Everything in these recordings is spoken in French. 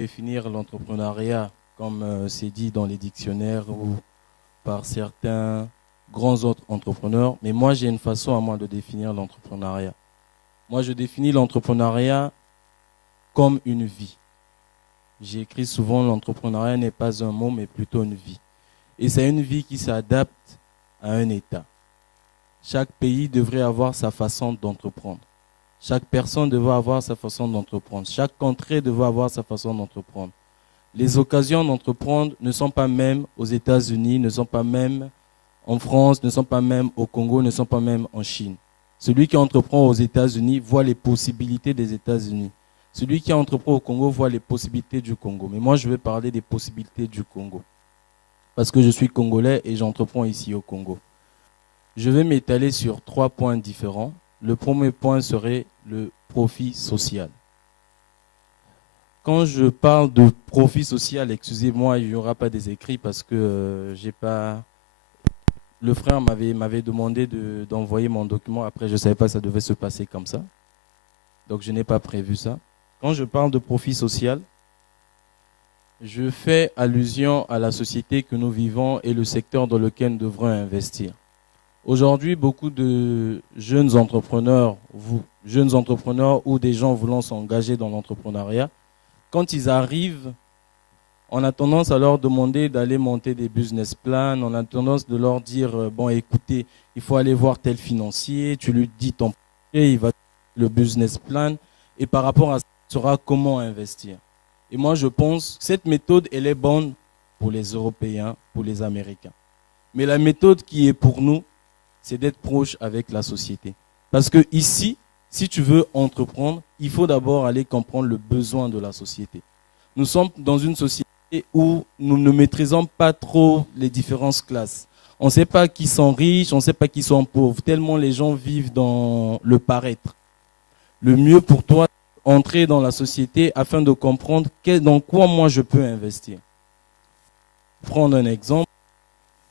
Définir l'entrepreneuriat, comme c'est dit dans les dictionnaires ou par certains grands autres entrepreneurs, mais moi j'ai une façon à moi de définir l'entrepreneuriat. Moi je définis l'entrepreneuriat comme une vie. J'ai écrit souvent l'entrepreneuriat n'est pas un mot mais plutôt une vie. Et c'est une vie qui s'adapte à un état. Chaque pays devrait avoir sa façon d'entreprendre. Chaque personne devrait avoir sa façon d'entreprendre. Chaque contrée devrait avoir sa façon d'entreprendre. Les occasions d'entreprendre ne sont pas mêmes aux États-Unis, ne sont pas mêmes en France, ne sont pas mêmes au Congo, ne sont pas mêmes en Chine. Celui qui entreprend aux États-Unis voit les possibilités des États-Unis. Celui qui entreprend au Congo voit les possibilités du Congo. Mais moi, je vais parler des possibilités du Congo. Parce que je suis congolais et j'entreprends ici au Congo. Je vais m'étaler sur 3 points différents. Le premier point serait le profit social. Quand je parle de profit social, excusez-moi, il n'y aura pas des écrits parce que j'ai pas. Le frère m'avait demandé d'envoyer mon document. Après, je ne savais pas que ça devait se passer comme ça. Donc, je n'ai pas prévu ça. Quand je parle de profit social, je fais allusion à la société que nous vivons et le secteur dans lequel nous devrons investir. Aujourd'hui, beaucoup de jeunes entrepreneurs ou des gens voulant s'engager dans l'entrepreneuriat, quand ils arrivent, on a tendance à leur demander d'aller monter des business plans, on a tendance de leur dire, bon écoutez, il faut aller voir tel financier, tu lui dis ton projet, il va le business plan, et par rapport à ça, il saura comment investir. Et moi, je pense que cette méthode, elle est bonne pour les Européens, pour les Américains. Mais la méthode qui est pour nous, c'est d'être proche avec la société. Parce que ici, si tu veux entreprendre, il faut d'abord aller comprendre le besoin de la société. Nous sommes dans une société où nous ne maîtrisons pas trop les différentes classes. On ne sait pas qui sont riches, on ne sait pas qui sont pauvres, tellement les gens vivent dans le paraître. Le mieux pour toi, c'est d'entrer dans la société afin de comprendre dans quoi moi je peux investir. Prendre un exemple,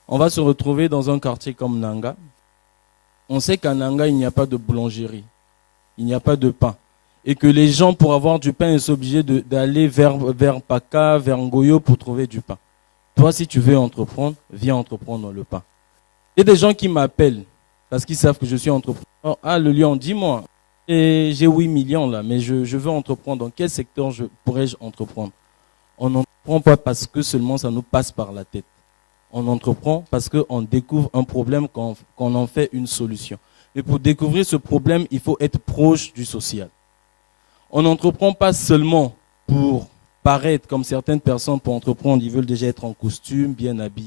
on va se retrouver dans un quartier comme Nanga. On sait qu'à Nanga, il n'y a pas de boulangerie, il n'y a pas de pain. Et que les gens, pour avoir du pain, ils sont obligés d'aller vers Paka, vers Ngoyo pour trouver du pain. Toi, si tu veux entreprendre, viens entreprendre le pain. Il y a des gens qui m'appellent parce qu'ils savent que je suis entrepreneur. Ah, le lion, dis-moi, j'ai 8 millions là, mais je veux entreprendre. Dans quel secteur pourrais-je entreprendre? On n'entreprend pas parce que seulement ça nous passe par la tête. On entreprend parce qu'on découvre un problème, qu'on en fait une solution. Mais pour découvrir ce problème, il faut être proche du social. On n'entreprend pas seulement pour paraître comme certaines personnes pour entreprendre. Ils veulent déjà être en costume, bien habillés.